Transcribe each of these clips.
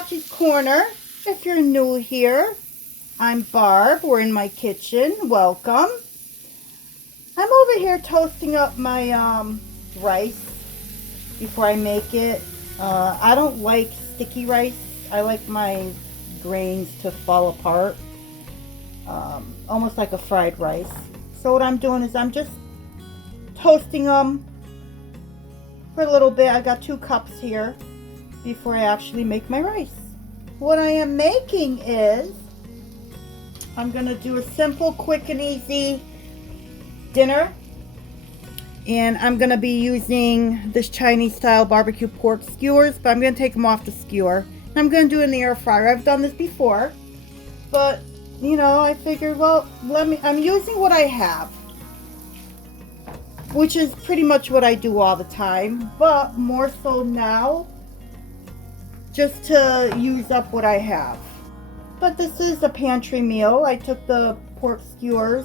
Bob's Corner. If you're new here, I'm Barb. We're in my kitchen. Welcome. I'm over here toasting up my rice before I make it. I don't like sticky rice. I like my grains to fall apart, almost like a fried rice. So what I'm doing is I'm just toasting them for a little bit. I got 2 cups here before I actually make my rice. What I am making is I'm gonna do a simple, quick and easy dinner, and I'm gonna be using this Chinese style barbecue pork skewers, but I'm gonna take them off the skewer. And I'm gonna do it in the air fryer. I've done this before, but you know, I figured, well, I'm using what I have, which is pretty much what I do all the time, but more so now, just to use up what I have. But this is a pantry meal. I took the pork skewers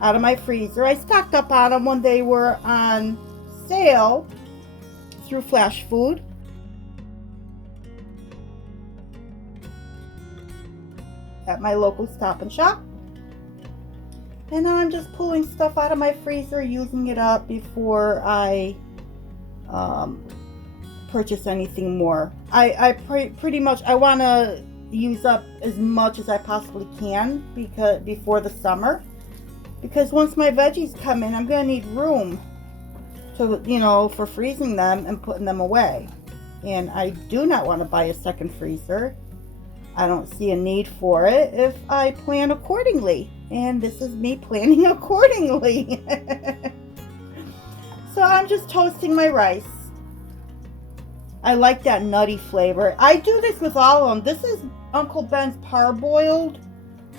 out of my freezer. I stocked up on them when they were on sale through Flashfood. At my local Stop and Shop. And now I'm just pulling stuff out of my freezer, using it up before I purchase anything more. I pretty much, I want to use up as much as I possibly can before the summer, because once my veggies come in, I'm gonna need room to, you know, for freezing them and putting them away. And I do not want to buy a second freezer. I don't see a need for it if I plan accordingly, and this is me planning accordingly. So I'm just toasting my rice. I like that nutty flavor. I do this with all of them. This is Uncle Ben's parboiled,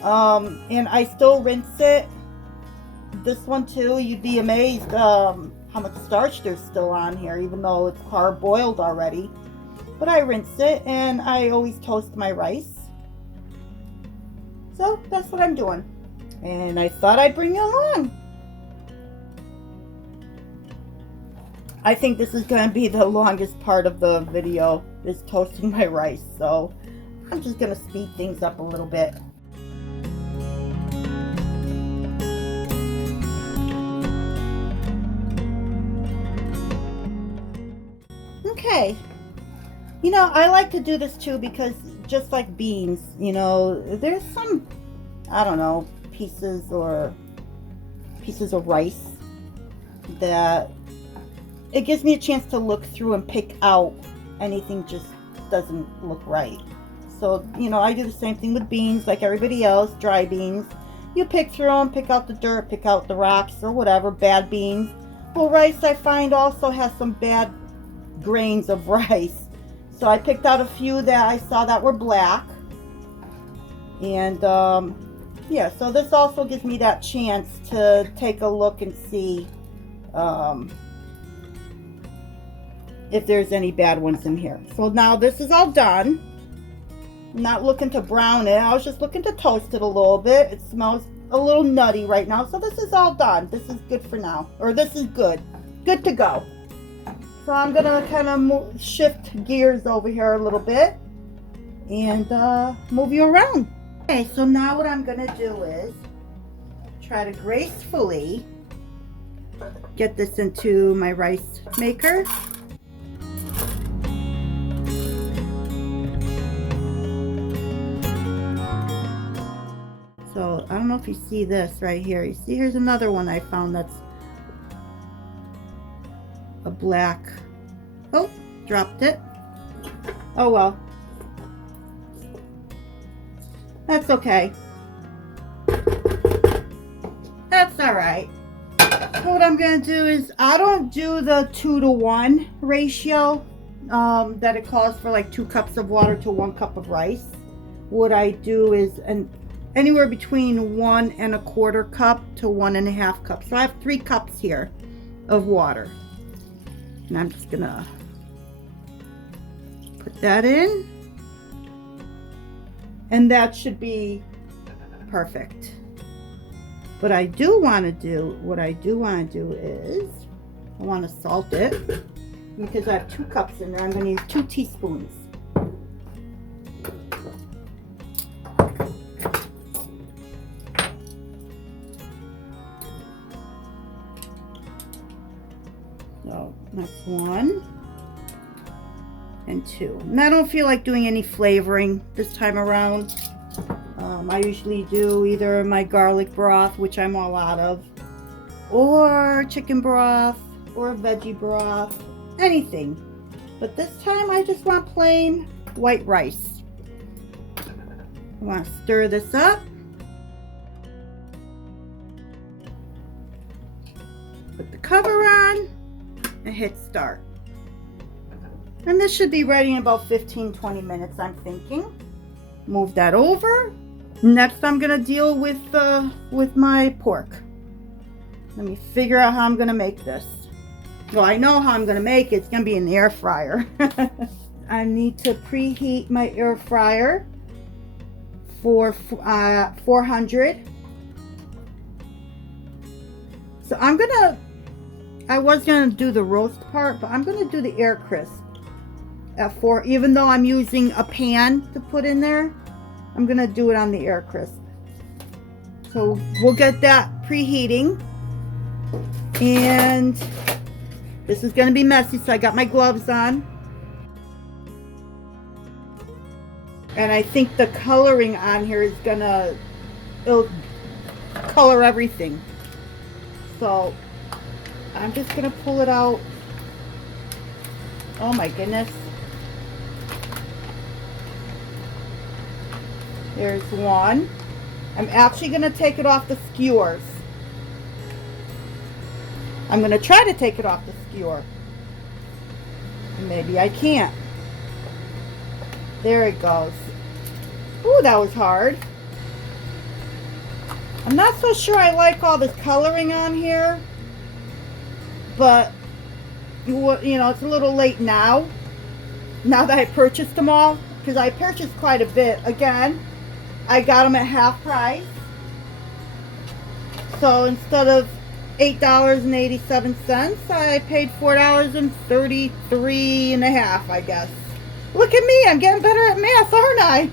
and I still rinse it. This one too, you'd be amazed how much starch there's still on here, even though it's parboiled already. But I rinse it, and I always toast my rice. So that's what I'm doing. And I thought I'd bring you along. I think this is going to be the longest part of the video, is toasting my rice. So I'm just going to speed things up a little bit. Okay. You know, I like to do this too, because just like beans, you know, there's some, I don't know, pieces of rice that it gives me a chance to look through and pick out anything just doesn't look right. So, you know, I do the same thing with beans like everybody else, dry beans. You pick through them, pick out the dirt, pick out the rocks or whatever, bad beans. Well, rice I find also has some bad grains of rice. So I picked out a few that I saw that were black. And yeah, so this also gives me that chance to take a look and see if there's any bad ones in here. So now this is all done. I'm not looking to brown it. I was just looking to toast it a little bit. It smells a little nutty right now. So this is all done. This is good for now. Or this is good. Good to go. So I'm going to kind of shift gears over here a little bit and move you around. Okay, so now what I'm going to do is try to gracefully get this into my rice maker. So I don't know if you see this right here. You see, here's another one I found that's a black. Oh, dropped it. Oh well. That's okay. That's alright. So what I'm going to do is, I don't do the 2-to-1 ratio that it calls for, like 2 cups of water to 1 cup of rice. What I do is anywhere between 1 1/4 cup to 1 1/2 cups. So I have 3 cups here of water. And I'm just gonna put that in. And that should be perfect. What I do want to do is, I want to salt it. Because I have 2 cups in there, I'm going to use 2 teaspoons. 1 and 2. And I don't feel like doing any flavoring this time around. I usually do either my garlic broth, which I'm all out of, or chicken broth, or veggie broth, anything. But this time I just want plain white rice. I want to stir this up. Put the cover on and hit start. And this should be ready in about 15-20 minutes, I'm thinking. Move that over. Next I'm gonna deal with my pork. Let me figure out how I'm gonna make this. Well, I know how I'm gonna make it. It's gonna be in the air fryer. I need to preheat my air fryer for 400. So I was gonna do the roast part, but I'm gonna do the air crisp at 4. Even though I'm using a pan to put in there, I'm gonna do it on the air crisp. So we'll get that preheating. And this is gonna be messy, so I got my gloves on. And I think the coloring on here is it'll color everything. So I'm just gonna pull it out. Oh my goodness. There's one. I'm actually gonna take it off the skewers. I'm gonna try to take it off the skewer. Maybe I can't. There it goes. Ooh, that was hard. I'm not so sure I like all this coloring on here, but you know, it's a little late now that I purchased them all, because I purchased quite a bit. Again, I got them at half price. So instead of $8.87, I paid $4.33 and a half, I guess. Look at me, I'm getting better at math, aren't I?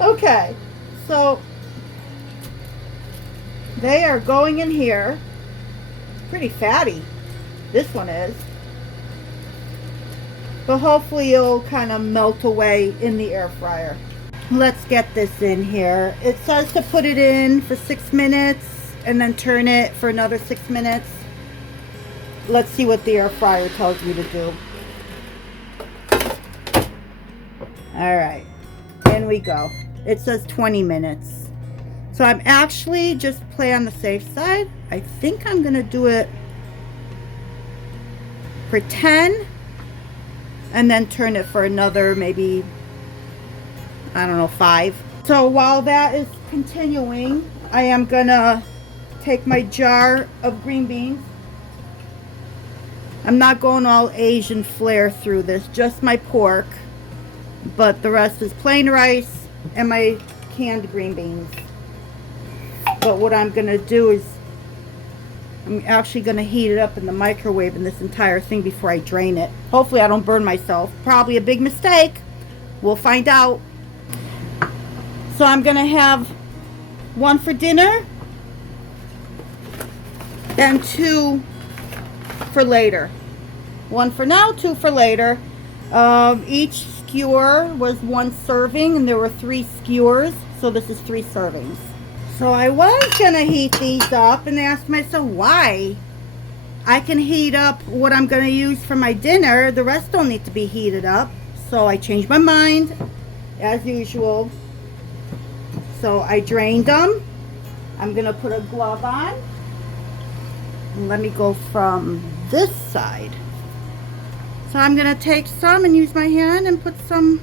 Okay, so they are going in here. Pretty fatty, this one is. But hopefully it'll kind of melt away in the air fryer. Let's get this in here. It says to put it in for 6 minutes and then turn it for another 6 minutes. Let's see what the air fryer tells me to do. Alright, in we go. It says 20 minutes. So I'm actually just play on the safe side. I think I'm going to do it for 10 and then turn it for another maybe, I don't know, 5. So while that is continuing, I am gonna take my jar of green beans. I'm not going all Asian flair through this, just my pork, but the rest is plain rice and my canned green beans. But what I'm gonna do is I'm actually gonna heat it up in the microwave in this entire thing before I drain it. Hopefully I don't burn myself. Probably a big mistake. We'll find out. So I'm gonna have 1 for dinner, then 2 for later. 1 for now, 2 for later. Each skewer was 1 serving, and there were 3 skewers, so this is 3 servings. So I was gonna heat these up and asked myself why. I can heat up what I'm gonna use for my dinner. The rest don't need to be heated up. So I changed my mind, as usual. So I drained them. I'm gonna put a glove on. And let me go from this side. So I'm gonna take some and use my hand and put some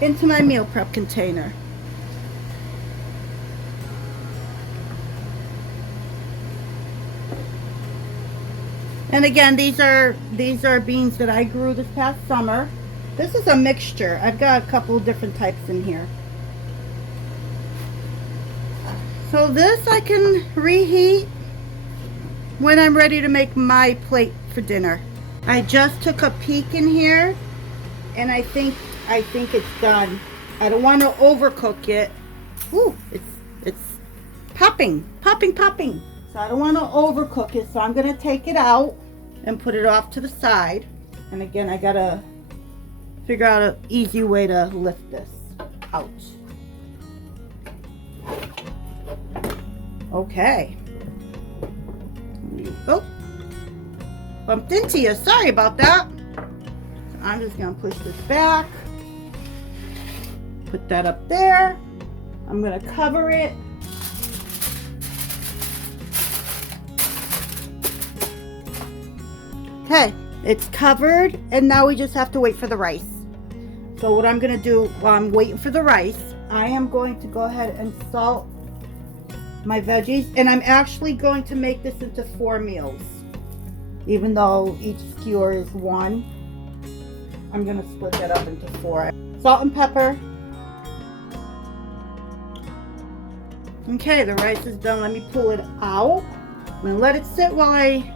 into my meal prep container. And again, these are beans that I grew this past summer. This is a mixture. I've got a couple of different types in here. So this I can reheat when I'm ready to make my plate for dinner. I just took a peek in here and I think it's done. I don't want to overcook it. Ooh, it's popping. So I don't want to overcook it, so I'm going to take it out and put it off to the side. And again, I got to figure out an easy way to lift this out. Okay. Oh, bumped into you. Sorry about that. So I'm just going to push this back. Put that up there. I'm going to cover it. Okay, it's covered, and now we just have to wait for the rice. So what I'm going to do while I'm waiting for the rice, I am going to go ahead and salt my veggies, and I'm actually going to make this into 4 meals. Even though each skewer is 1, I'm going to split that up into 4. Salt and pepper. Okay, the rice is done. Let me pull it out. I'm going to let it sit while I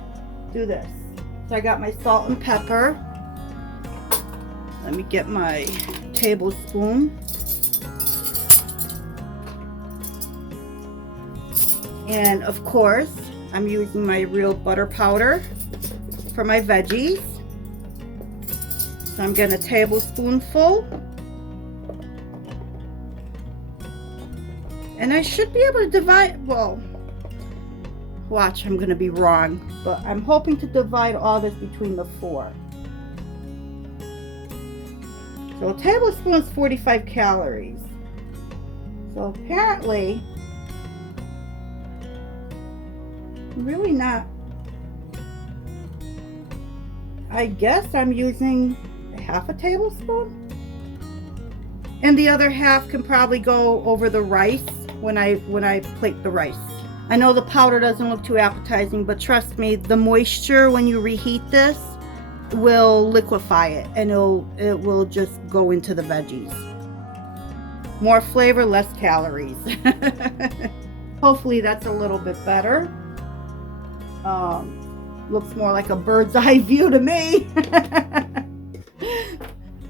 do this. So I got my salt and pepper. Let me get my tablespoon. And of course, I'm using my real butter powder for my veggies. So I'm getting a tablespoonful. And I should be able to divide, well, watch, I'm going to be wrong, but I'm hoping to divide all this between the 4. So a tablespoon is 45 calories. So apparently, really not. I guess I'm using half a tablespoon. And the other half can probably go over the rice when I plate the rice. I know the powder doesn't look too appetizing, but trust me, the moisture when you reheat this will liquefy it, and it will just go into the veggies. More flavor, less calories. Hopefully that's a little bit better. Looks more like a bird's eye view to me.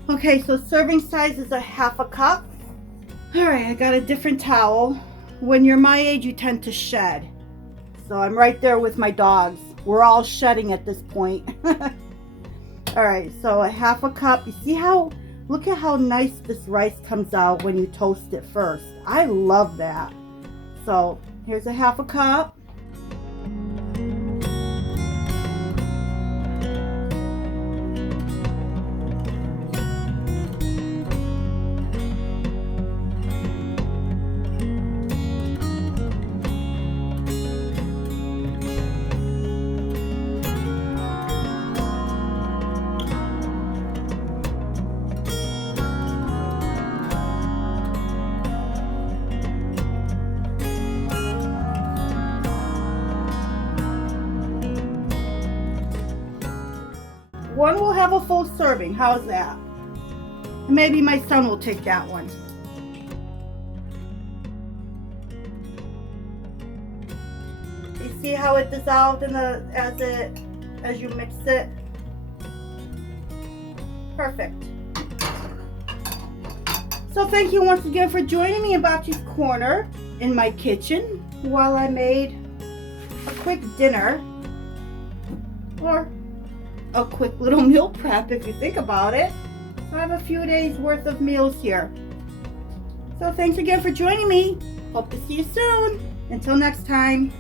Okay, so serving size is a half a cup. All right, I got a different towel. When you're my age, you tend to shed. So I'm right there with my dogs. We're all shedding at this point. All right, so a half a cup. You see how, look at how nice this rice comes out when you toast it first. I love that. So here's a half a cup. One will have a full serving. How's that? Maybe my son will take that one. You see how it dissolved in the as you mix it? Perfect. So thank you once again for joining me in Bocce's Corner in my kitchen while I made a quick dinner, or a quick little meal prep if you think about it. So I have a few days worth of meals here. So thanks again for joining me. Hope to see you soon. Until next time.